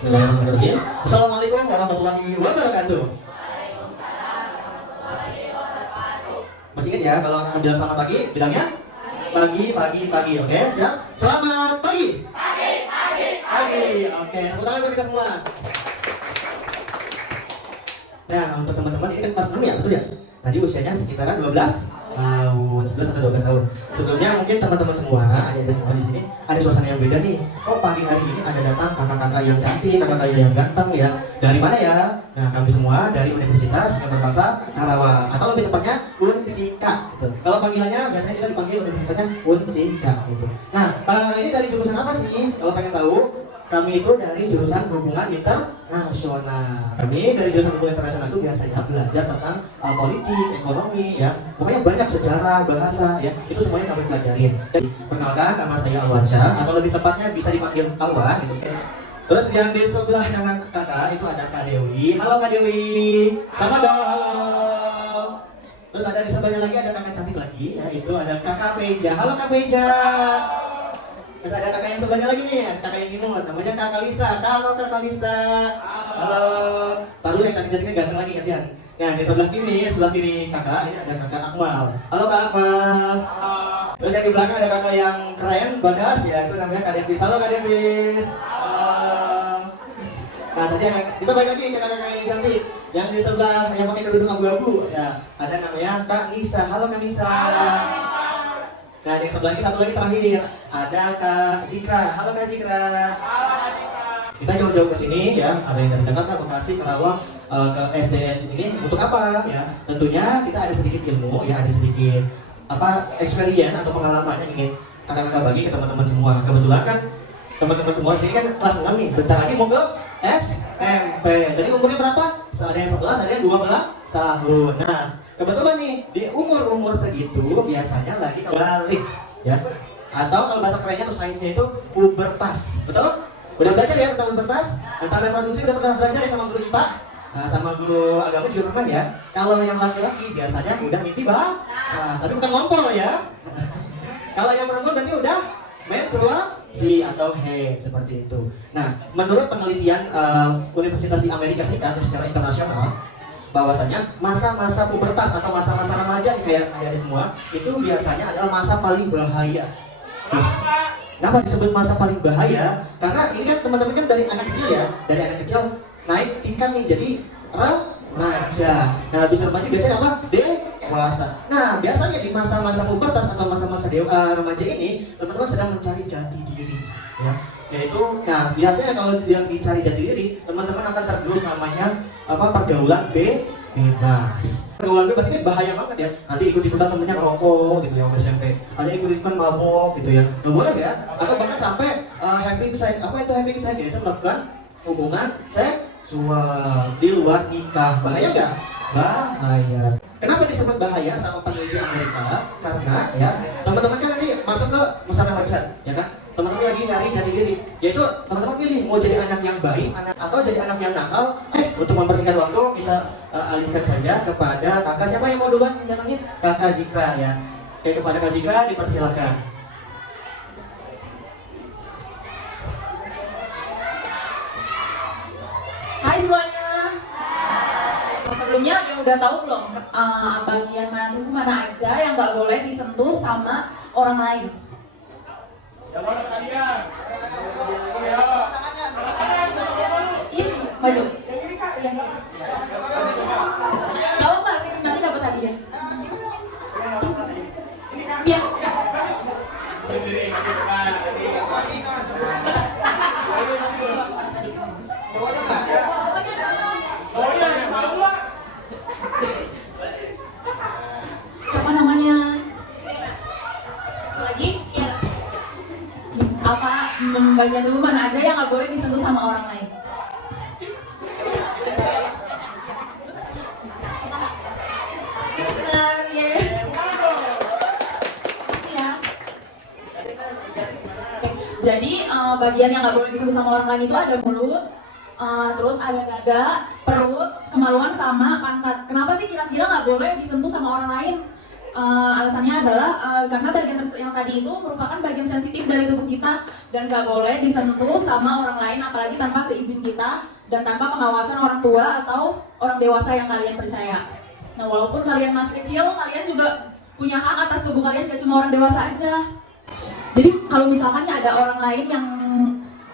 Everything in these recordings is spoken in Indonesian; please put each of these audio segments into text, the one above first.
Bismillahirrahmanirrahim. Assalamualaikum warahmatullahi wabarakatuh. Masih ingat ya kalau bilang selamat pagi, bilangnya pagi, oke, siap? Selamat pagi. Pagi, oke. Tepuk tangan buat kita semua. Nah, untuk teman-teman ini kan kelas 6 ya, betul ya? Tadi usianya sekitaran 12 tahun, 11 atau 12 tahun. Sebelumnya mungkin teman-teman semua, ada semua di sini, ada suasana yang beda nih. Kok pagi hari ini ada datang kakak-kakak yang cantik, kakak-kakak yang ganteng ya? Dari mana ya? Nah, kami semua dari Universitas yang Bangsa Karawang, atau lebih tepatnya Unsika. Gitu. Kalau panggilannya biasanya kita dipanggil universitasnya Unsika. Gitu. Nah, kakak ini dari jurusan apa sih? Kalau pengen tahu, kami itu dari jurusan hubungan internasional. Kami dari jurusan hubungan internasional itu biasanya belajar tentang politik, ekonomi, ya. Pokoknya banyak sejarah, bahasa, ya. Itu semuanya kami pelajarin. Dan perkenalkan, nama saya Alwansyah, atau lebih tepatnya bisa dipanggil Alwan. Gitu. Terus yang di sebelah kanan kakak itu ada Kak Dewi. Halo Kak Dewi. Selamat dong, halo. Terus ada di sebelahnya lagi ada kakak cantik lagi, ya. Itu ada Kakak Peja. Halo Kak Peja. Terus ada kakak yang sebelahnya lagi nih, kakak yang imut, namanya Kakak Lisa. Halo Kakak Lisa. Halo. Lalu yang cantik-cantiknya ganteng lagi gantian. Nah di sebelah kiri kakak, ini ada Kakak Akmal. Halo Kak Akmal. Terus yang di belakang ada kakak yang keren, badas ya, itu namanya Kak Devis. Halo Kak Devis. Halo. Nah tadi kita balik lagi ke kakak yang cantik. Yang di sebelah yang pakai kerudung abu-abu, ya ada namanya Kak Nisa. Halo Kak Nisa. Nah di sebelah kita satu lagi terakhir ada Kak Zikra. Halo Kak Zikra. Kita jauh-jauh ke sini ya, ada yang dari Jakarta, Bekasi, Karawang, ke SDN ini untuk apa ya? Tentunya kita ada sedikit ilmu ya, ada sedikit experience atau pengalaman yang ingin kakak-kakak bagi ke teman-teman semua. Kebetulan kan teman-teman semua sini kan kelas 6 nih, bentar lagi mau ke SMP. Jadi umurnya berapa? Ada yang 11, ada yang 12 tahun. Nah kebetulan nih di umur segitu biasanya lagi balik ya, atau kalau bahasa kerennya atau sainsnya itu pubertas, betul? Udah belajar ya tentang pubertas? Tentang reproduksi udah pernah belajar ya sama guru IPA? Nah, sama guru agama juga pernah ya. Kalau yang laki-laki biasanya udah mimpi tapi bukan ngompol ya. Kalau yang perempuan berarti udah menstruasi atau haid seperti itu. Nah, menurut penelitian universitas di Amerika Serikat secara internasional, bahwasanya masa-masa pubertas atau masa-masa remaja kayak ada semua itu biasanya adalah masa paling bahaya. Kenapa disebut masa paling bahaya? Karena ini kan teman-teman kan dari anak kecil ya, dari anak kecil naik tingkat nih jadi remaja. Nah habis remaja biasanya apa? Dewasa. Nah biasanya di masa-masa pubertas atau masa-masa remaja ini teman-teman sedang mencari jati diri ya. Yaitu, nah biasanya kalau yang dicari jati diri, teman-teman akan tergerus namanya pergaulan bebas. Pergaulan bebas ini bahaya banget ya. Nanti ikut-ikutan temennya ngerokok gitu ya, SMP. Ada ikut-ikutan mabok gitu ya. Nggak boleh ya. Atau bahkan sampai having sex. Apa itu having sex? Yaitu melakukan hubungan seksual di luar nikah. Bahaya nggak? Bahaya. Kenapa disebut bahaya sama peneliti Amerika? Karena ya teman-teman kan nanti masuk ke masa remaja, ya kan? Teman-teman lagi nyari jati diri, yaitu teman-teman pilih mau jadi anak yang baik atau jadi anak yang nakal. Untuk mempersingkat waktu kita alihkan saja kepada kakak. Siapa yang mau duluan nyamangin? Kakak Zikra ya. Oke, kepada Kak Zikra dipersilakan. Hai semuanya. Sebelumnya yang udah tahu belum bagian mana tubuh mana aja yang nggak boleh disentuh sama orang lain? Yang mana kalian? Iya sih, maju. Yang ini. Gak apa-apa, sih nanti dapat hadiah. Biar. Siapa namanya? Lagi? Apa bagian tubuh mana aja yang nggak boleh disentuh sama orang lain? Benar ya. Makasih ya. Jadi bagian yang nggak boleh disentuh sama orang lain itu ada mulut, terus ada dada, perut, kemaluan sama pantat. Kenapa sih kira-kira nggak boleh disentuh sama orang lain? Alasannya adalah karena bagian yang tadi itu merupakan bagian sensitif dari tubuh kita dan nggak boleh disentuh sama orang lain, apalagi tanpa seizin kita dan tanpa pengawasan orang tua atau orang dewasa yang kalian percaya. Nah, walaupun kalian masih kecil, kalian juga punya hak atas tubuh kalian, gak cuma orang dewasa aja. Jadi kalau misalkan ada orang lain yang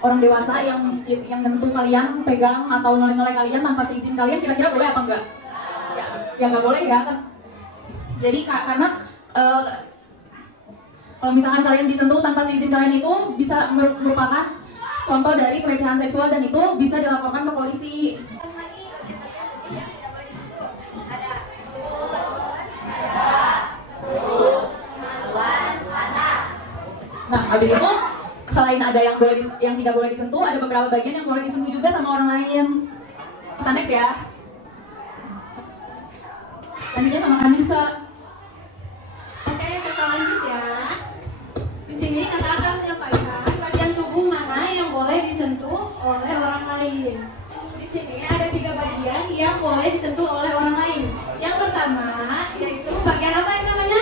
orang dewasa yang nyentuh kalian, pegang atau noleh-noleh kalian tanpa seizin kalian, kira-kira boleh apa enggak? Ya nggak boleh ya kan? Jadi karena kalau misalkan kalian disentuh tanpa seizin kalian itu bisa merupakan contoh dari pelecehan seksual dan itu bisa dilaporkan ke polisi. Nah, habis itu selain ada yang tidak boleh disentuh, ada beberapa bagian yang boleh disentuh juga sama orang lain. Kita next ya. Lanjutnya sama Kanisa. Oke, kita lanjut ya. Di sini kata akan menyampaikan bagian tubuh mana yang boleh disentuh oleh orang lain. Di sini ada 3 bagian yang boleh disentuh oleh orang lain. Yang pertama yaitu bagian apa yang namanya?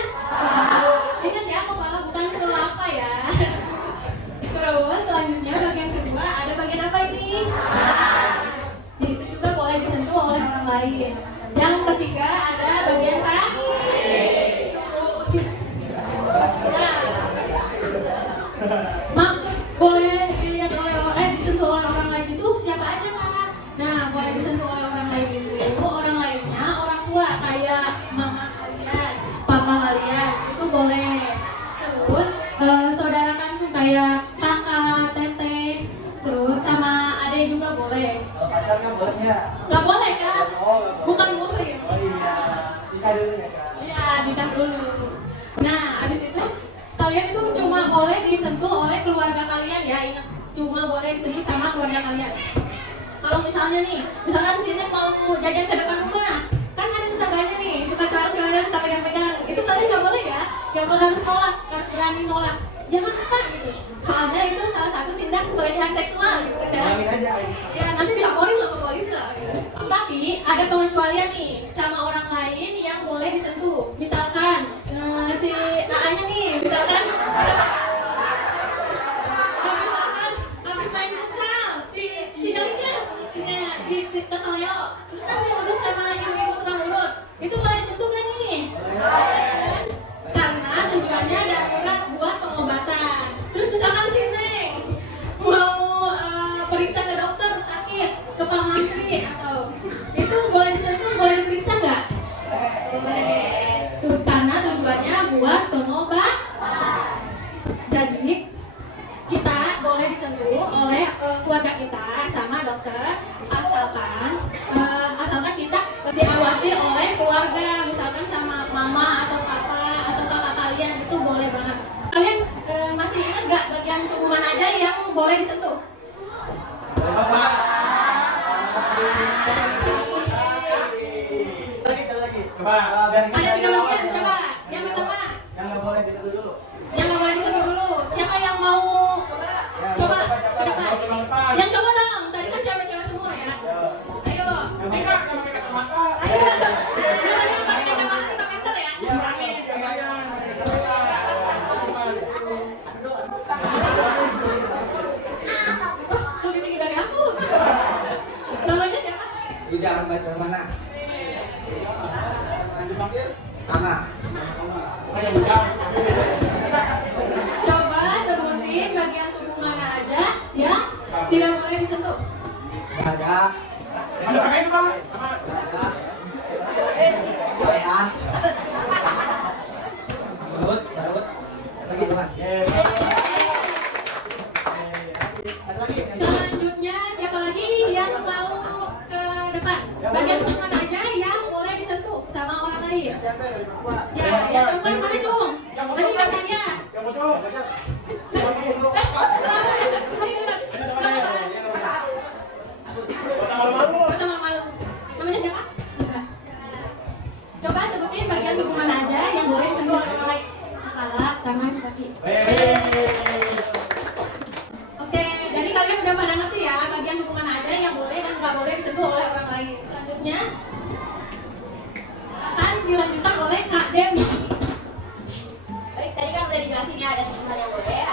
Ingat ya, kepala bukan kelapa ya. Terus selanjutnya bagian kedua ada bagian apa ini? Itu juga boleh disentuh oleh orang lain. Yang ketiga ada bagian kaki. Maksud boleh dilihat disentuh oleh orang lain itu siapa aja Kak? Nah, boleh disentuh oleh orang lain itu orang lainnya orang tua kayak mama kalian, papa kalian itu boleh. Terus saudara kandung kayak kakak, teteh, terus sama adek juga boleh. Pacarnya bolehnya? Gak boleh Kak? Bukan muhrim. Oh iya, nikah dulu ya Kak? Iya, nikah dulu. Nah, habis itu kalian itu cuma boleh disentuh oleh keluarga kalian ya, ingat, cuma boleh disentuh sama keluarga kalian. Kalau misalnya nih, misalkan sini mau jajan ke depan rumah, kan ada tetangganya nih, suka coret-coret, suka pegang-pegang, itu kalian nggak boleh ya, nggak boleh, harus nolak, harus berani nolak. Jangan apa gitu, soalnya itu salah satu tindak pelecehan seksual gitu ya. Amin aja. Ya nanti dilaporin lah ke polisi lah gitu. Tapi ada pengecualian nih sama orang lain yang boleh disentuh. Misalkan si AA-nya nih, misalkan habis main futsal di jalannya, di keseleo, terus kan dia urut sama ibu-ibu tukang urut, itu boleh disentuh kan nih? Karena tujuannya darurat buat pengobatan. Terus misalkan sini mau periksa ke dokter sakit, ke Pak Mantri atau itu boleh disentuh, boleh diperiksa nggak? Boleh. Karena tujuannya buat pengobatan. Jadi kita boleh disentuh oleh keluarga kita sama dokter asalkan kita diawasi oleh keluarga, misalkan sama mama atau papa atau kakak kalian, itu boleh banget. Kalian masih ingat nggak bagian tubuh mana aja yang boleh disentuh? Lagi. Coba dari Ada 3 bagian, coba. Yang pertama, yang nggak boleh disentuh dulu. yang nggak boleh disentuh dulu. Siapa yang mau? Coba ke depan. Yang cowok dong. Tadi kan cewek-cewek semua ya. Ayo. Yang nikah yang pakai kacamata. Ayo. Jangan yang pakai kacamata pinter ya. Yang mani biasanya. Lebih tinggi dari aku. Namanya siapa? Jangan baca mana? Sama. Kayak bukan. Coba sebutin bagian tubuh mana aja yang tidak boleh disentuh. Ada. Ada pakai itu Pak. Ada. Ada. Barut. Lagi Tuhan. Ada lagi. Selanjutnya siapa lagi yang mau ke depan? Bagian tubuh mana aja yang boleh disentuh sama orang lain? Ya, yang perempuan mana cung? Tadi di belakang dia. Yang bocor. Masa malu-malu. Bersama malu. Namanya siapa? Coba sebutin bagian tubuh mana aja yang boleh disentuh oleh orang lain. Kepala, tangan, kaki. Oke, jadi kalian udah pada ngerti ya bagian tubuh mana aja yang boleh dan nggak boleh disentuh oleh orang lain. Selanjutnya akan dilanjutkan oleh Kak Dem. ada sentuhan yang boleh,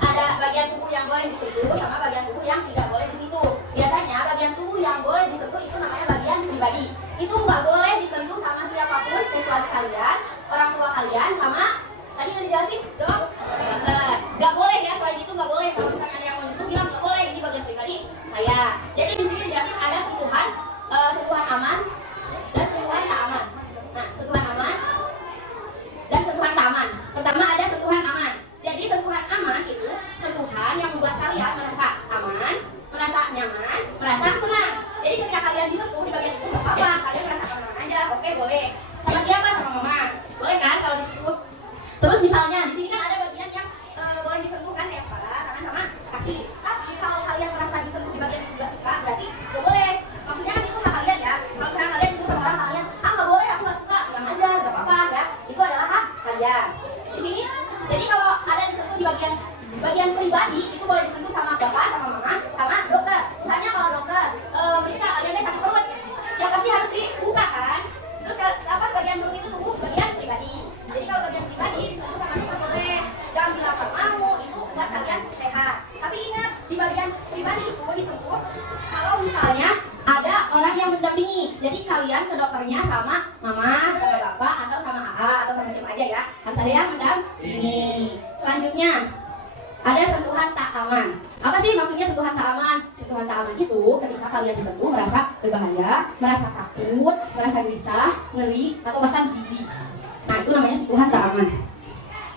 ada bagian tubuh yang boleh disentuh sama bagian tubuh yang tidak boleh disentuh. Biasanya bagian tubuh yang boleh disentuh itu namanya bagian pribadi. Itu nggak boleh disentuh sama siapapun kecuali kalian, orang tua kalian, sama tadi udah dijelasin dong. Nggak boleh ya, selain itu nggak boleh. Kalau misalnya ada yang mau nyentuh bilang nggak boleh, ini bagian pribadi saya. Jadi di sini dijelasin ada sentuhan, sentuhan aman dan sentuhan tak aman. Nah, sentuhan aman dan sentuhan tak aman. Pertama ada sentuhan aman. Jadi sentuhan aman itu sentuhan yang membuat kalian merasa aman, merasa nyaman, merasa senang. Jadi ketika kalian disentuh di bagian itu nggak apa-apa, kalian merasa aman aja, oke boleh. Sama siapa? Sama mama. Boleh kan kalau disentuh? Terus misalnya di sini kan ada bagian yang boleh disentuh kan kayak kepala, tangan sama kaki. Tapi kalau kalian merasa disentuh di bagian itu nggak suka, berarti nggak boleh. Maksudnya kan itu hak kalian ya. Kalau misalnya kalian disentuh sama orang kalian, nggak boleh, aku nggak suka, bilang aja, nggak apa-apa ya. Itu adalah hak kalian. Di sini, jadi kalau ada disentuh di bagian pribadi itu boleh disentuh sama bapak, sama mama, sama dokter. Misalnya kalau dokter meriksa kalian sakit perut, ya pasti harus dibuka kan. Terus apa bagian perut itu tubuh bagian pribadi. Jadi kalau bagian pribadi disentuh sama dokter boleh. Jangan bilang nggak mau, itu buat kalian sehat. Tapi ingat di bagian pribadi itu disentuh kalau misalnya ada orang yang mendampingi. Jadi kalian ke dokternya sama mama, sama bapak, atau sama AA, atau sama siapa aja ya. Harus ada yang mendampingi. Selanjutnya ada sentuhan tak aman. Apa sih maksudnya sentuhan tak aman? Sentuhan tak aman itu ketika kalian disentuh merasa berbahaya, merasa takut, merasa gelisah, ngeri, atau bahkan jijik. Nah itu namanya sentuhan tak aman.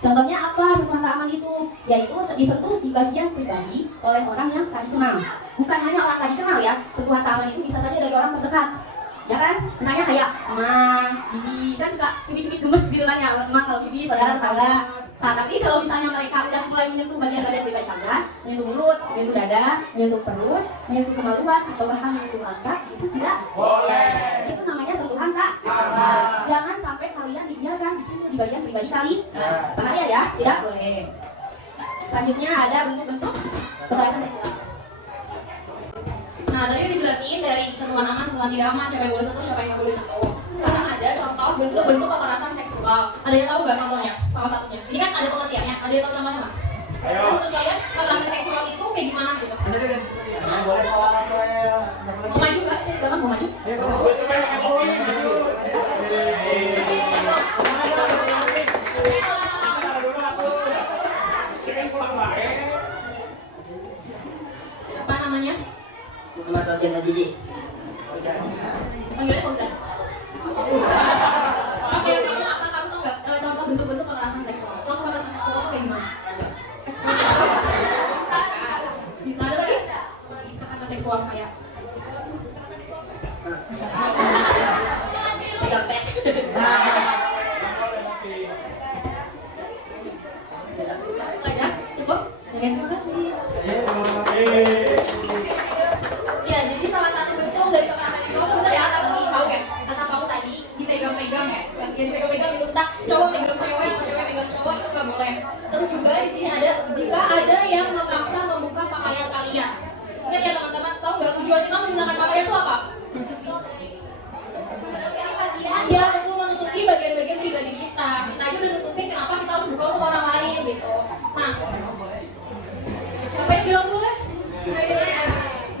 Contohnya apa sentuhan tak aman itu? Yaitu disentuh di bagian pribadi oleh orang yang tadi kenal. Bukan hanya orang tadi kenal ya. Sentuhan tak aman itu bisa saja dari orang terdekat. Ya kan? Misalnya kayak mama, bibi, kan suka cubit-cubit gemes gitu kan ya. Mama kalau bibi, saudara, tetangga. Nah, tapi kalau misalnya mereka udah mulai menyentuh bagian-bagian pribadi kalian, menyentuh mulut, menyentuh dada, menyentuh perut, menyentuh kemaluan, atau bahkan menyentuh angka, itu tidak boleh. Itu namanya sentuhan tak aman. Jangan sampai kalian dibiarkan di situ di bagian pribadi kalian. Bahaya ya, tidak boleh. Selanjutnya ada bentuk-bentuk kekerasan seksual. Nah, tadi udah dijelasin dari sentuhan aman, sentuhan tidak aman, siapa yang boleh sentuh, siapa yang nggak boleh sentuh. Sekarang ada contoh bentuk-bentuk kekerasan seksual. Ada yang tahu nggak contohnya? Salah satunya. Ini kan ada pengertiannya. Ada yang tahu contohnya nggak? Nah, menurut kalian kekerasan seksual itu kayak gimana gitu? Boleh kawan saya. Mau maju nggak? Udah mau maju? Apa namanya? Cuma bagian aja Ji. Panggilnya Fauzan. Oke, kamu tahu nggak contoh bentuk-bentuk kekerasan seksual? Contoh kekerasan seksual itu kayak gimana? Bisa ada lagi? Apa lagi kekerasan seksual kayak? Pegang pet. Cukup aja? Cukup? Terima kasih. Ya, jadi salah satu bentuk dari kekerasan seksual itu benar ya, kata si Pau ya, kata Pau tadi dipegang-pegang ya, yang dipegang-pegang dibentak, cowok pegang cewek atau cewek pegang cowok itu nggak boleh. Terus juga di sini ada jika ada yang memaksa membuka pakaian kalian. Ingat ya teman-teman, tahu nggak tujuan kita menggunakan pakaian itu apa? Ya, itu menutupi bagian-bagian pribadi kita. Kita aja udah nutupin, kenapa kita harus buka untuk orang lain gitu. Nah, siapa yang bilang boleh?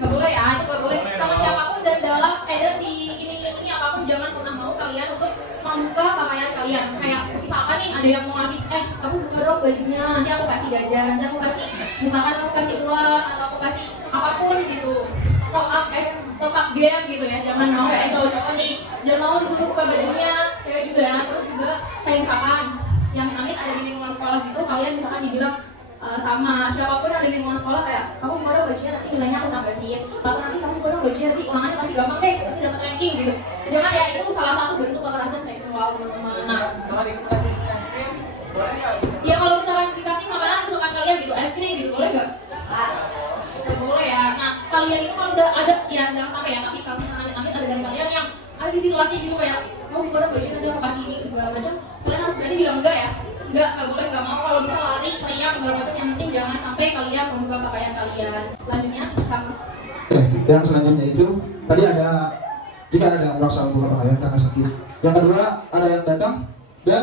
Nggak boleh ya, itu nggak boleh sama siapapun dan dalam di ini apapun jangan pernah mau kalian untuk membuka pakaian kalian. Kayak misalkan nih ada yang mau ngasih, kamu buka dong bajunya, nanti aku kasih jajan, nanti aku kasih, misalkan aku kasih uang atau aku kasih apapun gitu. Top up game gitu ya, jangan mau kayak cowok-cowok nih, jangan mau disuruh buka bajunya, cewek juga ya. Terus juga kayak misalkan yang amit ada di lingkungan sekolah gitu, kalian misalkan dibilang sama siapapun yang ada di lingkungan sekolah kayak kamu buka dong bajunya nanti nilainya aku tambahin, atau nanti kamu buka dong bajunya nanti ulangannya pasti gampang deh, pasti dapat ranking gitu. Jangan ya, itu salah satu bentuk kekerasan seksual teman-teman. Nah, ya kalau misalkan dikasih makanan kesukaan kalian gitu, es krim gitu, boleh nggak? Nggak boleh ya. Nah, kalian itu kalau udah ada, ya jangan sampai ya, tapi kalau misalkan amit-amit ada dari kalian yang ada di situasi gitu kayak kamu buka dong bajunya nanti aku kasih ini segala macam, kalian harus berani bilang enggak ya. Nggak boleh, nggak mau. Kalau bisa lari, teriak segala macam, yang penting jangan sampai kalian membuka pakaian kalian. Selanjutnya, kamu. Yang selanjutnya itu tadi ada jika ada memaksa membuka pakaian karena sakit. Yang kedua ada yang datang dan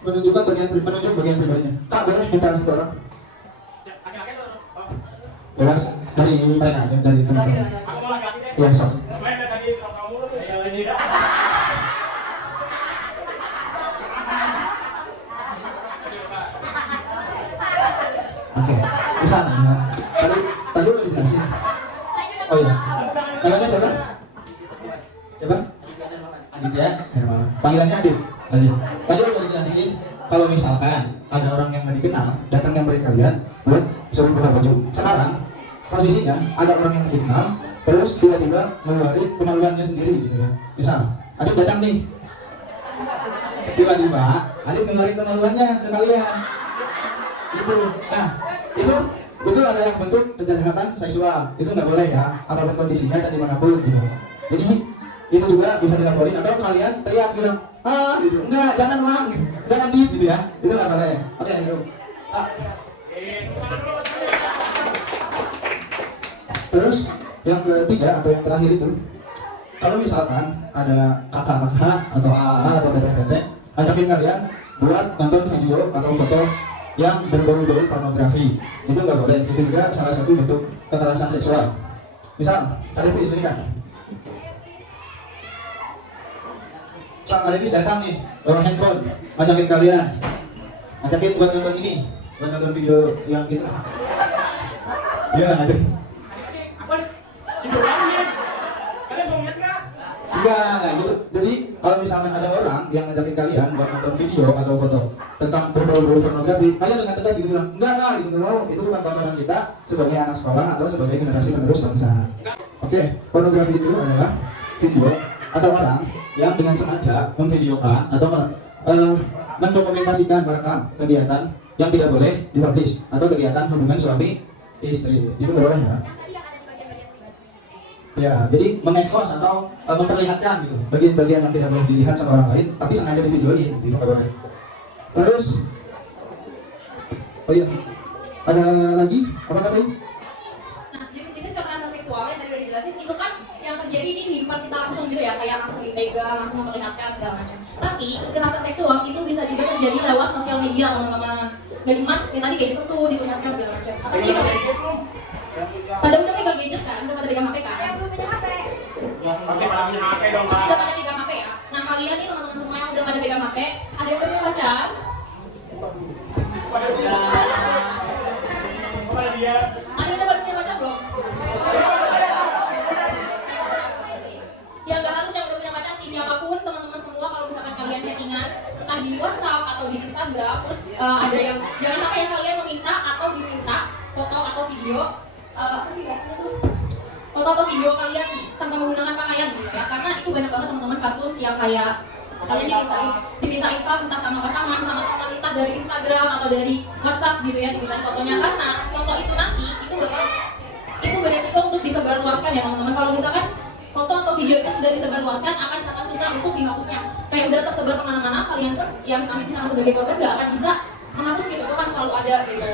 menunjuk bagian pribadinya. Kak, boleh minta satu orang? Laki-laki atau Bebas dari mereka aja, dari teman-teman. aku mau laki-laki deh. Iya, sok. Main dari tadi kamu lu. Ayo ini. Oke, bisa ya. Tadi udah dijelasin. Oh iya. Namanya siapa? Siapa? Adit ya. Panggilannya Adit. Adit. Tadi udah dijelasin kalau misalkan ada orang yang nggak dikenal datang yang beri kalian buat suruh buka baju. Sekarang posisinya ada orang yang nggak dikenal terus tiba-tiba ngeluarin kemaluannya sendiri gitu ya. Misal Adit datang nih. Tiba-tiba Adit ngeluarin kemaluannya ke kalian. Gitu. Nah, itu ada yang bentuk kejahatan seksual. Itu nggak boleh ya, apapun kondisinya dan dimanapun gitu. Jadi itu juga bisa dilaporin atau kalian teriak bilang, gitu. Enggak, jangan mang, jangan gitu ya. Itu nggak boleh. Oke, bro. Terus yang ketiga atau yang terakhir itu, kalau misalkan ada kakak-kakak atau AA atau teteh-teteh ajakin kalian buat nonton video atau foto yang berbau-bau pornografi, itu nggak boleh. Itu juga salah satu bentuk kekerasan seksual. Misal, Arifis ini kan, Sang Arifis datang nih bawa handphone, ngajakin kalian, ngajakin buat nonton ini, buat nonton video yang gitu. Dia ngajakin. Apa? Sibuk banget. Kalian mau ngeliat nggak? Enggak gitu. Jadi kalau misalkan ada orang yang ngajakin kalian buat nonton video atau foto tentang berbau-bau pornografi, kalian dengan tegas gitu bilang, enggak gitu, nggak mau. Itu bukan tontonan kita sebagai anak sekolah atau sebagai generasi penerus bangsa. Oke, pornografi itu adalah video atau orang yang dengan sengaja memvideokan atau mendokumentasikan merekam kegiatan yang tidak boleh dipublish atau kegiatan hubungan suami istri. Itu nggak boleh ya. Ya, jadi mengekspos atau memperlihatkan gitu bagian-bagian yang tidak boleh dilihat sama orang lain, tapi sengaja divideoin, gitu nggak boleh. Terus, oh iya, ada lagi apa tadi? Nah, jenis kekerasan seksual yang tadi udah dijelasin itu kan yang terjadi di kehidupan kita langsung gitu ya, kayak langsung dipegang, langsung memperlihatkan segala macam. Tapi kekerasan seksual itu bisa juga terjadi lewat sosial media, teman-teman. Gak cuma yang tadi kayak disentuh, diperlihatkan segala macam. Apa sih? Pada udah pegang gadget kan, udah pada pegang HP kan? Belum punya HP. Pasti pada punya HP dong, Udah Pak. pada pegang HP ya. Nah kalian nih teman-teman semua yang udah pada pegang HP, ada yang udah punya pacar? Pada dia. Pada dia. Ada yang udah pada punya pacar belum? Ya nggak harus yang udah punya pacar sih, siapapun teman-teman semua kalau misalkan kalian chattingan entah di WhatsApp atau di Instagram, terus ada yang jangan sampai ya kalian meminta atau diminta foto atau video apa sih bahasanya tuh, foto atau video kalian tanpa menggunakan pakaian gitu ya, karena itu banyak banget teman-teman kasus yang kayak kalian dimintain entah sama pasangan sama teman entah dari Instagram atau dari WhatsApp gitu ya, dimintain fotonya, karena foto itu nanti itu beresiko untuk disebarluaskan ya teman-teman. Kalau misalkan foto atau video itu sudah disebarluaskan akan sangat susah untuk dihapusnya, kayak udah tersebar kemana-mana, kalian pun yang kami misalnya sebagai korban nggak akan bisa menghapus gitu, itu kan selalu ada gitu.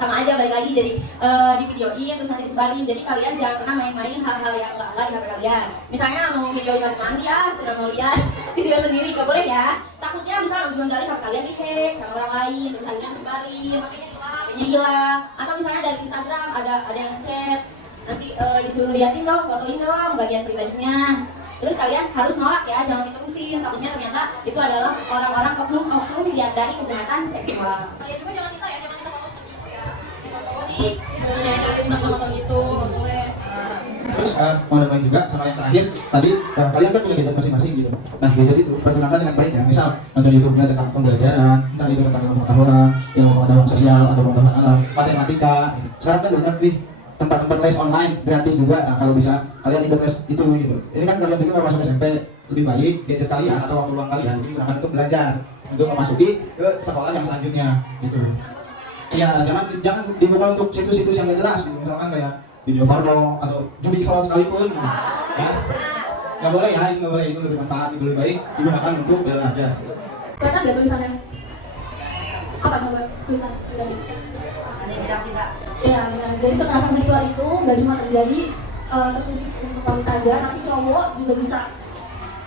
Sama aja balik lagi jadi di videoin terus nanti disebarin. Jadi kalian jangan pernah main-main hal-hal yang enggak di HP kalian. Misalnya mau videoin lagi mandi ya, sudah mau lihat video sendiri nggak boleh ya. Takutnya misalnya ujung dari HP kalian dihack sama orang lain, terus akhirnya disebarin, makanya hilang. Atau misalnya dari Instagram ada yang chat, nanti disuruh liatin dong, fotoin dong bagian pribadinya. Terus kalian harus nolak ya, jangan diterusin. Takutnya ternyata itu adalah orang-orang oknum yang dari kejahatan seksual. Kalian juga jangan minta ya, jangan minta foto seperti itu ya. Jangan minta foto gitu, nggak boleh. Terus mau nambahin juga sama yang terakhir tadi, kalian kan punya gadget masing-masing gitu. Nah gadget itu pergunakan dengan baik ya. Misal nonton YouTube-nya tentang pembelajaran, entah itu tentang ilmu pengetahuan, ilmu pengetahuan sosial atau pengetahuan alam, matematika. Sekarang kan banyak nih tempat-tempat les online gratis juga. Nah kalau bisa kalian ikut les itu gitu. Ini kan kalian juga mau masuk SMP, lebih baik gadget kalian atau waktu luang kalian digunakan untuk belajar, untuk memasuki ke sekolah yang selanjutnya gitu. Ya jangan dibuka untuk situs-situs yang gak jelas gitu. Misalkan kayak video porno atau judi slot sekalipun gitu. Ya nggak boleh ya, itu nggak boleh, itu lebih manfaat, itu lebih baik digunakan untuk belajar. Kelihatan nggak tulisannya? Apa coba tulisan? Ya, benar. Jadi kekerasan seksual itu nggak cuma terjadi terkhusus untuk wanita aja, tapi cowok juga bisa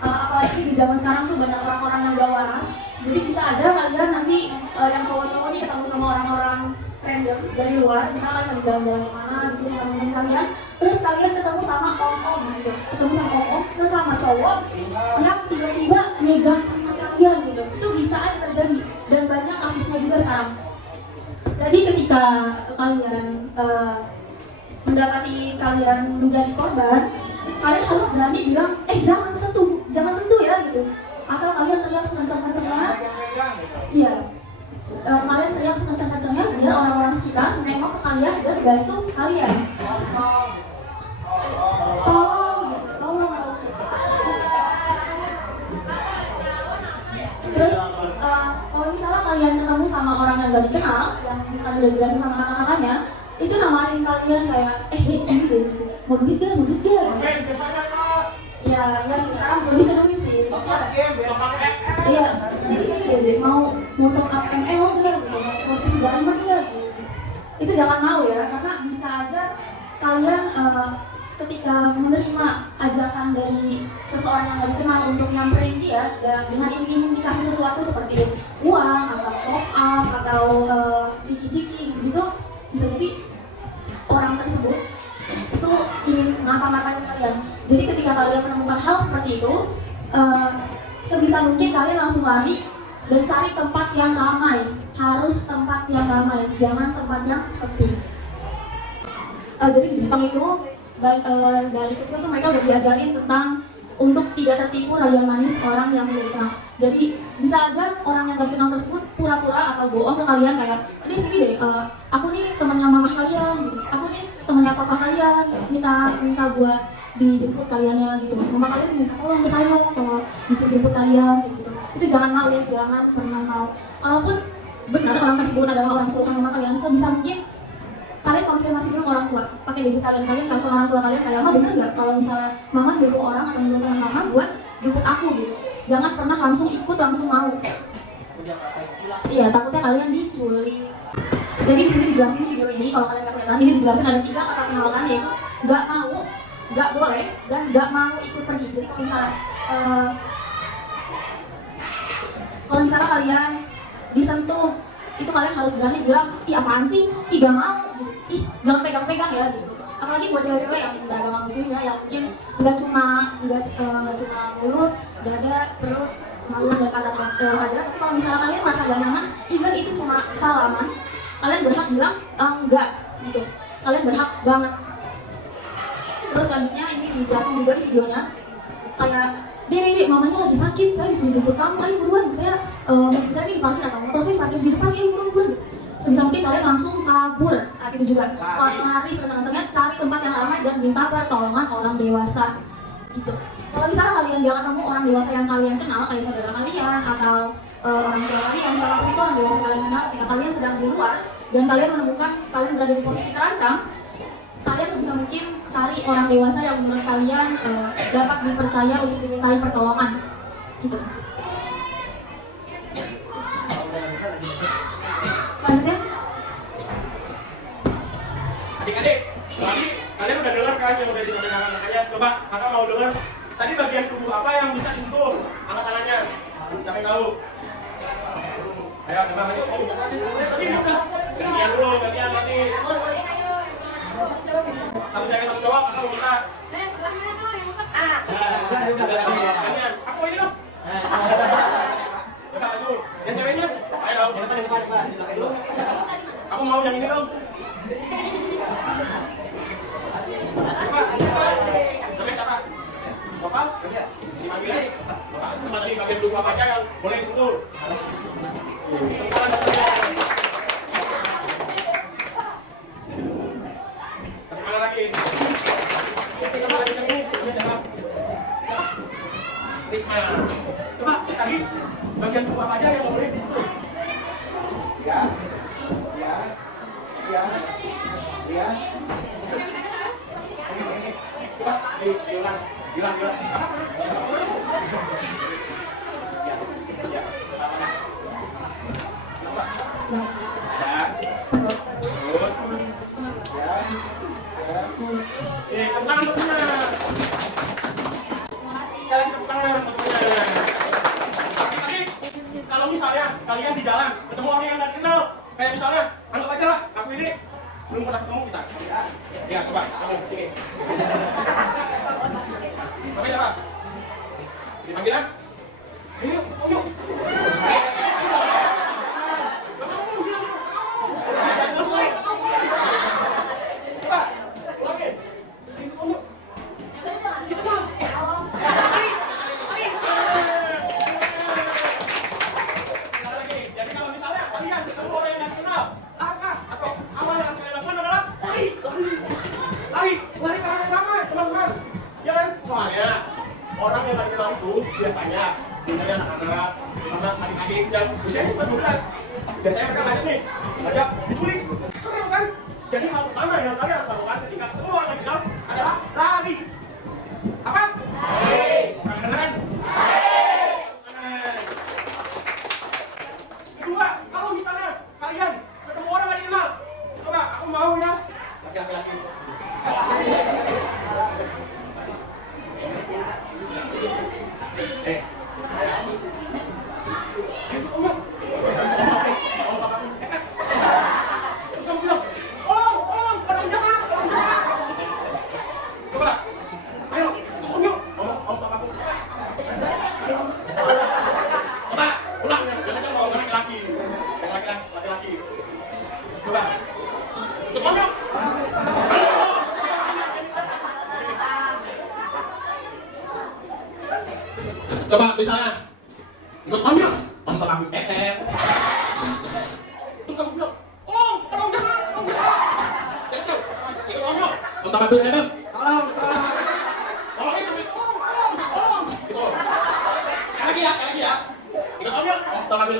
apalagi di zaman sekarang tuh banyak orang-orang yang gak waras. Jadi bisa aja kalian nanti yang cowok-cowok nih ketemu sama orang-orang random dari luar, misalnya kalian lagi jalan-jalan kemana gitu sama temen kalian, terus kalian ketemu sama om-om gitu, ketemu sama om-om sesama cowok yang tiba-tiba megang tangan kalian gitu, itu bisa aja terjadi dan banyak kasusnya juga sekarang. Jadi ketika kalian mendapati kalian menjadi korban, kalian harus berani bilang, jangan sentuh ya gitu, atau kalian teriak sekencang-kencangnya, iya. Kalian teriak sekencang-kencangnya biar orang-orang sekitar menengok ke kalian dan bantu kalian. Tolong gitu, tolong. Terus kalau misalnya kalian ketemu sama orang yang gak dikenal, yang tadi udah jelasin sama kakak-kakaknya, itu namarin kalian kayak, sini deh gitu. Mau duit gak? Ya, enggak sih, sekarang lebih ke duit sih. Iya, sini deh, mau top up ML enggak gitu, mau isi diamond enggak gitu. Itu jangan mau ya, karena bisa aja kalian ketika menerima ajakan dari seseorang yang gak dikenal untuk nyamperin dia dan dengan ingin dikasih sesuatu seperti uang atau top up atau ciki-ciki gitu-gitu, bisa jadi orang tersebut itu ingin ngapa-ngapain kalian. Jadi ketika kalian menemukan hal seperti itu, sebisa mungkin kalian langsung lari dan cari tempat yang ramai. Harus tempat yang ramai, jangan tempat yang sepi. Jadi di Jepang itu dari kecil tuh mereka udah diajarin tentang untuk tidak tertipu rayuan manis orang yang belum dikenal. Jadi bisa aja orang yang gak dikenal tersebut pura-pura atau bohong ke kalian kayak, sini deh, aku nih temannya mama kalian gitu, aku nih temannya papa kalian, minta buat dijemput kaliannya gitu. Mama kalian minta tolong ke saya kalau disuruh jemput kalian gitu. Itu jangan mau ya, jangan pernah mau. Kalaupun benar orang tersebut adalah orang suruhan mama kalian, sebisa mungkin kalian konfirmasi dulu ke orang tua, pakai gadget kalian telepon orang tua kalian kayak, bener nggak kalau misalnya mama nyuruh orang atau nyuruh teman mama buat jemput aku gitu. Jangan pernah langsung ikut, langsung mau. Iya, takutnya kalian diculik. Jadi di sini dijelasin video ini, kalau kalian nggak kelihatan, ini dijelasin ada 3 kata penolakan, yaitu nggak mau, nggak boleh, dan nggak mau ikut pergi. Jadi kalau misalnya kalian disentuh, itu kalian harus berani bilang, apaan sih, gak mau, jangan pegang-pegang ya gitu. Apalagi buat cewek-cewek yang beragama muslim ya, yang mungkin nggak cuma mulut, dada, perut, malu dan kata saja. Tapi kalau misalnya kalian merasa gak nyaman, even itu cuma salaman, kalian berhak bilang enggak gitu. Kalian berhak banget. Terus selanjutnya ini dijelasin juga di videonya, kayak Dek, mamanya lagi sakit, saya disuruh jemput kamu, ayo buruan, saya ini di parkir atau motor saya parkir di depan, ayo buruan. Sebisa mungkin kalian langsung kabur saat itu juga. Kalau lari sekencang-kencangnya, cari tempat yang ramai dan minta pertolongan orang dewasa gitu. Kalau misalnya kalian jangan ketemu orang dewasa yang kalian kenal, kayak saudara kalian atau orang tua kalian, siapapun itu orang dewasa kalian kenal, ketika kalian sedang di luar dan kalian menemukan kalian berada di posisi terancam, kalian sebisa mungkin cari orang dewasa yang menurut kalian dapat dipercaya untuk dimintai pertolongan gitu. Selanjutnya, Adik-adik, tadi kalian udah dengar kan yang udah disampaikan kakaknya? Coba kakak mau dengar. Tadi bagian tubuh apa yang bisa disentuh? Angkat tangannya. Siapa yang tahu? Ayo coba maju. Tadi udah. Gantian dulu, gantian nanti. Satu cewek satu cowok, kakak mau buka. Sebelahnya dong yang buka. Gantian. Aku ini dong. Coba maju. Yang ceweknya. Ayo dong. Yang depan yang depan. Aku mau yang ini dong. Namanya siapa? Bapak? Dipanggil. Bapak, cuma tadi bagian tubuh apa aja yang boleh disentuh? Mana lagi? Coba lagi sentuh. Namanya siapa? Risma. Coba tadi bagian tubuh apa aja yang boleh disentuh? Ya. Coba bilang. Tangan tentunya. Saling tepuk tangan. aja lah, aku ini belum pernah ketemu kita. Ya, coba kamu sini. Namanya siapa? Dipanggil ah? Ayo, yuk. Coba, ulangin. Ayo, yuk. Jadi kalau misalnya kalian ketemu orang yang tidak kenal, langkah atau awal yang kalian lakukan adalah lari ke arah yang ramai, teman-teman. Ya kan? Soalnya orang yang tidak kenal itu biasanya misalnya anak-anak, adik-adik yang usianya 11-12, biasanya mereka ngajak diculik. Seru kan? Jadi hal pertama yang kalian harus lakukan ketika ketemu orang yang kenal adalah lari. Apa? Lari. Orang kedengeran? Kedua, kalau misalnya kalian ketemu orang yang dikenal, coba aku mau ya, laki-laki. Terus kamu bilang, tolong, ada jahat. Coba, ayo, ketemu yuk. Om aku. Coba, ulang ya, jangan mau laki-laki. Laki-laki. Coba, ketemu yuk. Coba misalnya, ikut om yuk. Om aku Terus kamu bilang, ada jahat. Ikut om yuk. Om aku tolong. Tolongnya sampai tolong. Gitu. Sekali lagi ya. Ikut om yuk. Om aku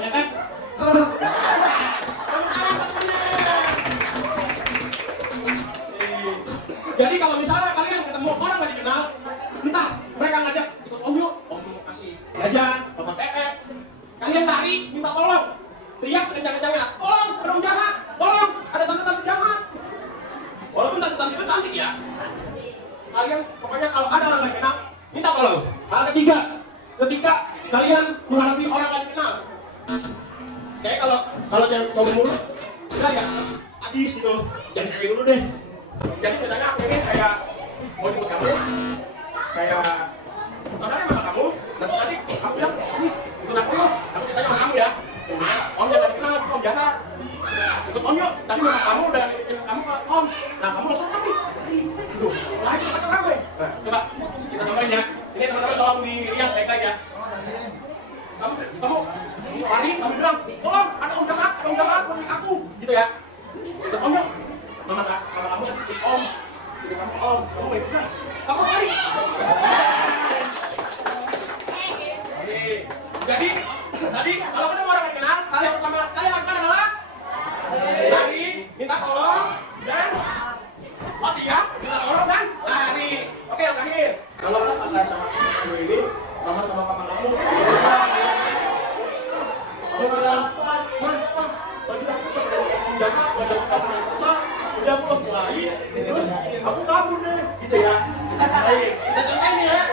Jadi kalau misalnya kalian ketemu orang yang dikenal, entah mereka ngajak ikut om yuk, om kasih jajan, bapak kalian lari, minta tolong, teriak sekencang-kencangnya, tolong, ada orang jahat, tolong, ada tante-tante jahat. Walaupun tante-tante itu cantik ya, kalian pokoknya kalau ada orang yang kenal, minta tolong. Hal ketiga, ketika kalian menghadapi orang yang kenal, kayak kalau cewek mulu, ya habis gitu, jangan cewek dulu deh. Jadi ceritanya aku ini kayak mau jemput kamu, kayak saudara sama kamu, dan tadi aku bilang, sini ikut aku yuk, aku ceritanya sama kamu ya. Kemudian om jangan dikenal, om jahat. Ikut om yuk, tadi mama kamu udah ngikutin kamu ke om. Nah kamu langsung lari, gitu, lari cepat ramai. Nah coba kita cobain ya. Ini teman-teman tolong dilihat baik-baik ya. Kamu lari sambil bilang, tolong ada om jahat, balik aku, gitu ya. Ikut om yuk. Mama kamu ikut om, ikut kamu baik juga. Kamu lari. Jadi tadi kalau ketemu orang yang kenal, hal yang pertama kalian lakukan adalah lari, minta tolong, dan latihan, minta tolong dan lari. Oke, yang terakhir. Kalau kakak sama kamu ini, mama sama papa kamu, kamu bilang, tadi aku jahat, udah aku langsung lari, terus aku kabur deh, gitu ya. Baik, kita contohin ya.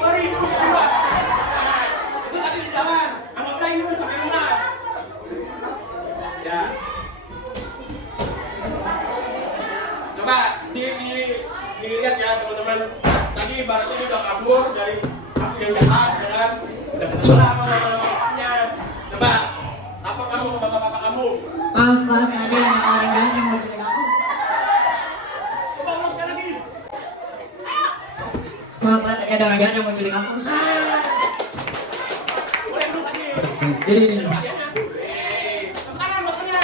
Lari, coba. Itu tadi di jalan, anggaplah ini sampai rumah. Ya. Coba dilihat ya teman-teman. Tadi ibaratnya dia udah kabur dari aku yang jahat, ya kan? Udah ketemu sama bapaknya. Coba, lapor kamu ke bapak-bapak kamu. Pak, tadi ada orang jahat yang mau culik aku. Coba ulang sekali lagi. Pak, tadi ada orang jahat yang mau culik aku. Boleh dulu tadi. Jadi ini. Tepuk tangan maksudnya.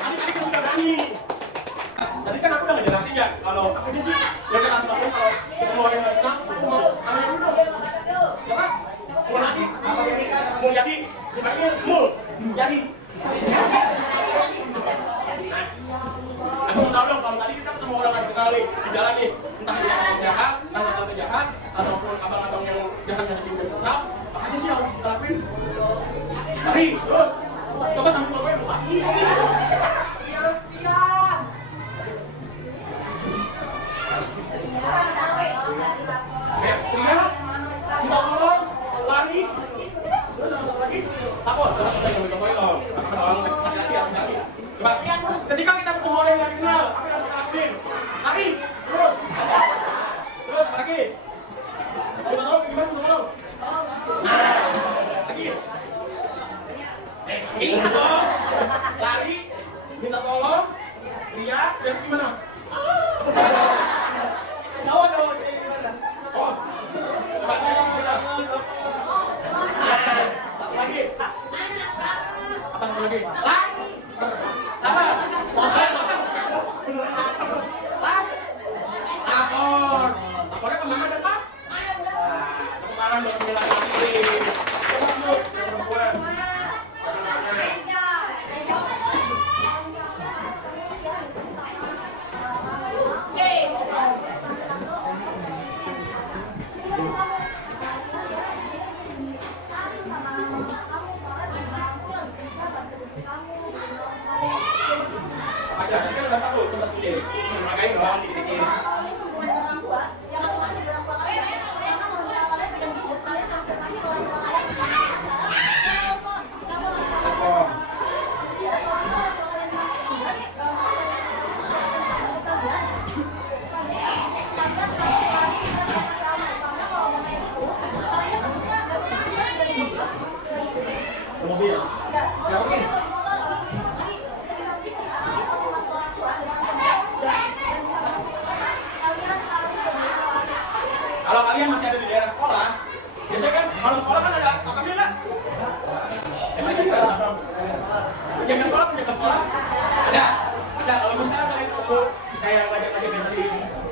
Adik-adik kamu sudah berani. Tadi kan aku udah ngejelasin ya, kalau aku aja sih yang kita harus lakukan kalau ketemu orang yang kenal, aku mau tanya dulu dong. Coba, mau nanti, mau jadi, dipanggil mul, jadi. Aku mau tahu dong, kalau tadi kita ketemu orang yang kenal nih, di jalan nih, entah dia orang jahat, entah tante jahat, ataupun abang-abang yang jahat yang di pusat, apa aja sih yang harus kita lakuin? Lari, terus, coba sambil cobain, lagi. Teriak, minta tolong, lari, Terus sama satu lagi, takut. Contohin dong. Hati-hati, hati-hati. Coba, ketika kita ketemu orang yang nggak kenal, apa yang harus kita lakuin? Lari, terus. Terus lagi. Minta tolong, gimana minta tolong? Lagi. Gitu. Lari, minta tolong, lihat, dan gimana? Tahu dong, kayak gimana? Oh, coba. Satu lagi. Apa satu lagi? Lari. Apa? Takut. Takornya kemana depan? Tepuk tangan buat pembelaan lagi. Coba dulu, perempuan. Ada, kan udah tahu, coba sendiri. Makanya dong, dikit-dikit. Mobil. Ya oke. Kalau kalian masih ada di daerah sekolah, biasanya kan kalau sekolah kan ada satpamnya nggak? Emang sih nggak satpam? Jaga sekolah punya ke sekolah? Ada. Kalau misalnya kalian ketemu kayak ngajak-ngajak yang tadi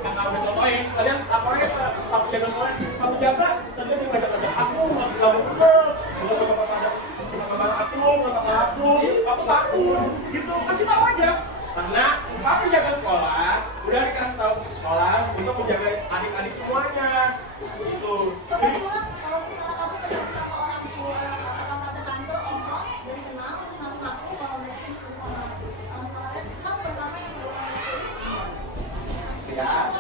kakak udah contohin, kalian lapornya ke pak jaga sekolah, pak jaga, tadi dia ngajak-ngajak aku, nggak bener, aku, gitu, kasih tahu aja. Karena pak penjaga sekolah udah dikasih tahu ke sekolah untuk menjaga adik-adik semuanya, gitu. Kalau misalnya kamu ketemu sama orang tua, sama tante, om, dan kenal sama aku, kalau mereka disuruh sama kalian, hal pertama yang perlu Ya.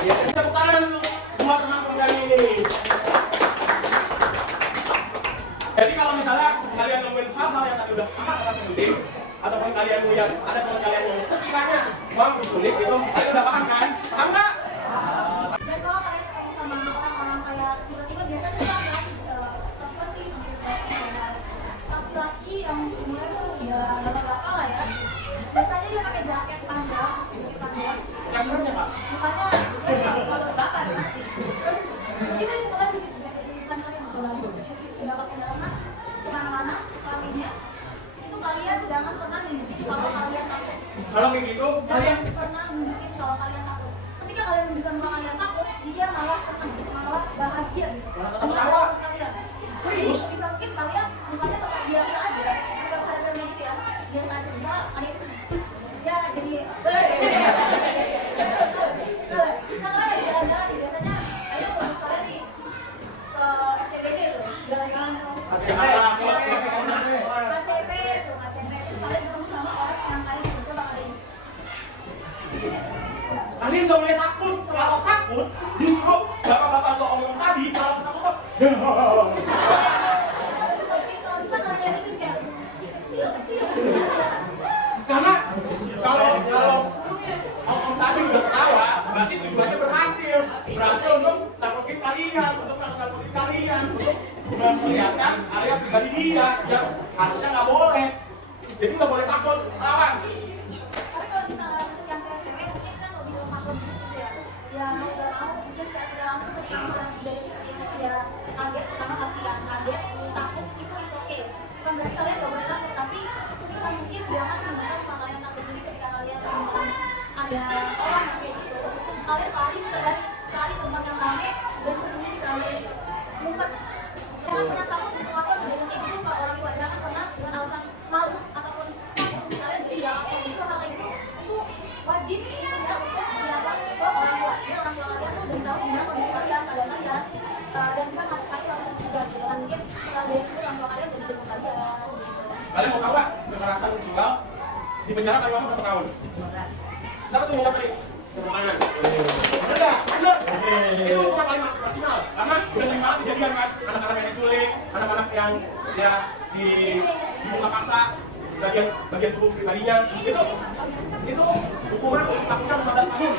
Ya, tepuk tangan semua teman-teman ini. Jadi kalau misalnya kalian nemuin hal-hal yang tadi udah kakak sebutin, ataupun kalian melihat ada teman kalian yang sekiranya mau sulit itu, kalian udah paham kan? Paham nggak? Dan kalau kalian ketemu sama orang-orang kayak tiba-tiba biasanya tuh kan apa sih laki-laki yang umurnya tuh ya bapak-bapak lah ya. Biasanya dia pakai jaket panjang. Yang seremnya pak? Mukanya kalau bakar sih. Terus itu mulai jadi kalian nggak pakai dalaman kemana-mana kalinya itu kalian jangan pernah nunjukin kalau kalian takut. Kalau kayak gitu, kalian Jangan pernah nunjukin kalau kalian takut. Ketika kalian menunjukkan bahwa kalian takut, dia malah senang, malah bahagia gitu. Malah ketawa. Kalian. Serius? Jadi bisa mungkin kalian mukanya tetap biasa aja, tetap harganya gitu ya, biasa aja. Bisa ada itu ya jadi kalau ada jalan-jalan nih biasanya ayo kalau kalian nih ke SCBD tuh jalan-jalan tuh KCP tuh KCP terus kalian ketemu sama orang yang kalian betul bakal ada kalian nggak boleh takut. Kalau takut, justru bapak-bapak tuh omong tadi kalau takut tuh karena kalau om tadi udah ketawa, berarti tujuannya berhasil untuk nakutin kalian, untuk nakutin kalian, untuk memperlihatkan area pribadi dia yang harusnya nggak boleh. Jadi nggak boleh takut, lawan. tapi kalau misalnya untuk yang cewek-cewek mungkin kan lebih takut gitu ya ya mau gak mau mungkin secara tidak langsung ketika kalian kejadian seperti itu ya kaget pertama pasti kan kaget takut itu is okay bukan berarti kalian gak boleh takut tapi sebisa mungkin jangan menggunakan hal kalian takut jadi ketika kalian menemukan ada orang yang kayak gitu kalian lari cari tempat yang rame dan sebelumnya dikalian ngumpet jangan pernah takut untuk melakukan kejadian kayak gitu ke orang tua jangan pernah dengan alasan malu ataupun kalian jadi dalam kayak gitu hal kayak gitu itu wajib itu ya untuk dilakukan ke orang tua jadi orang tua kalian tuh udah tahu gimana kondisi kalian keadaan kalian dan bisa ngasih kasih orang juga jangan mungkin setelah dari itu orang tua kalian jadi jemput kalian Kalian mau tahu nggak kekerasan seksual di penjara paling lama berapa tahun? Siapa tuh yang nggak beli? tepuk tangan. Bener. Itu bukan kalimat maksimal, karena udah sering banget kejadian kan, anak-anak yang diculik, anak-anak yang ya di buka paksa bagian tubuh pribadinya, itu hukuman lakukan 15 tahun.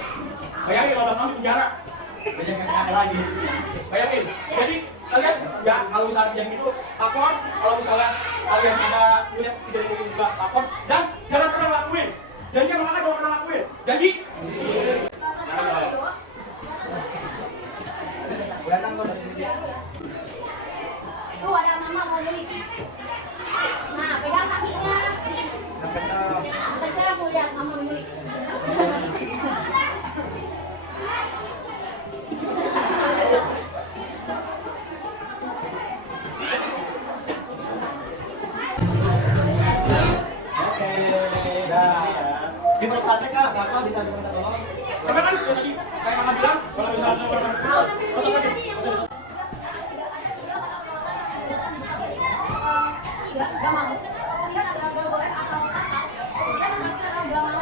Bayangin 15 tahun di penjara. Jangan lagi. Bayangin. Jadi kalian ya kalau misalnya yang itu lapor, kalau misalnya kalian ada melihat tidak mungkin juga lapor, dan jangan pernah lakuin. Jangan jangan pernah lakuin. Jadi tuh ada mama mau nyulik. Nah, pegang kakinya. Saya mau lihat mama mau nyulik. Di praktek kah? Apa di tadi tolong? sampai kan ya tadi kayak kakak bilang kalau misalnya Gak mau. Kemudian agak boleh atau kakak. Kemudian anak-anak gak mau.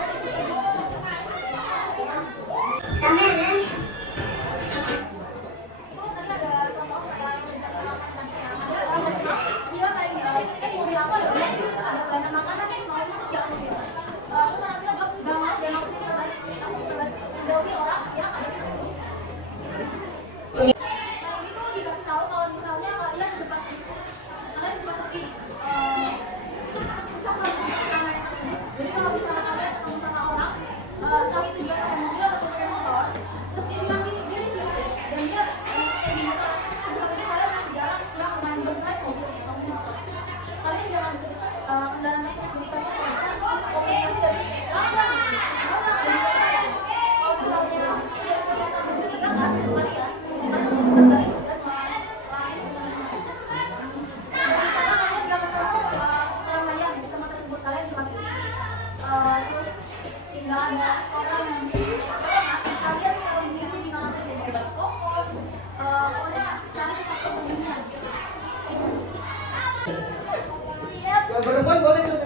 Berempat boleh tuh.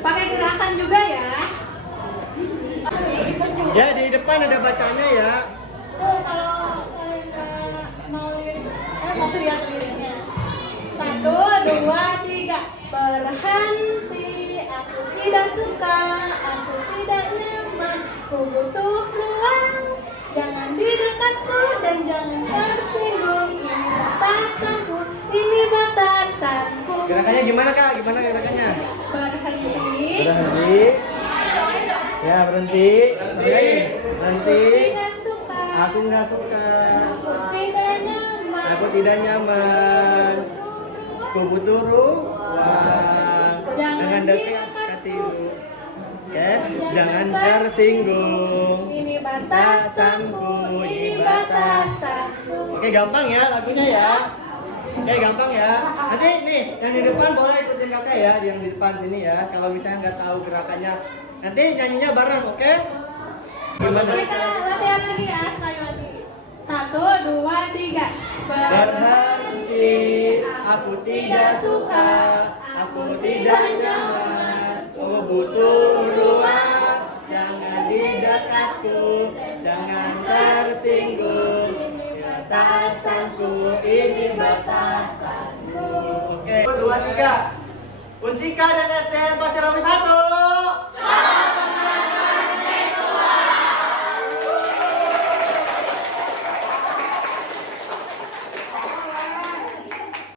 Pakai gerakan juga ya. Ya di depan ada bacanya ya. Tuh kalau kalian mau lirik, mau teriak liriknya. 1, 2, 3. Berhenti, aku tidak suka, aku tidak nyaman, ku butuh ruang. Jangan di dekatku dan jangan tersinggung. Ini batasanku, ini batasanku. Gerakannya gimana kak? Gimana gerakannya? Berhenti. Berhenti. Ya berhenti. Berhenti. Tidak suka. Aku nggak suka. Aku tidak nyaman. Aku tidak nyaman. Ku butuh ruang. Dengan dekati. Oke. Jangan tersinggung. Ini batasanku, ini batasanku. Oke gampang ya lagunya ya. Oke gampang ya. Nanti nih yang di depan boleh ikutin kakak ya, yang di depan sini ya. Kalau misalnya nggak tahu gerakannya, nanti nyanyinya bareng, oke? Gimana? Kita latihan lagi ya, sekali lagi. 1, 2, 3. Berhenti, aku tidak suka, aku tidak nyaman, aku butuh ruang. Jangan di dekatku, jangan tersinggung. Batasanku, ini batasanku. Oke, 2, 3. Unsika dan SDN Pasir Rawi 1.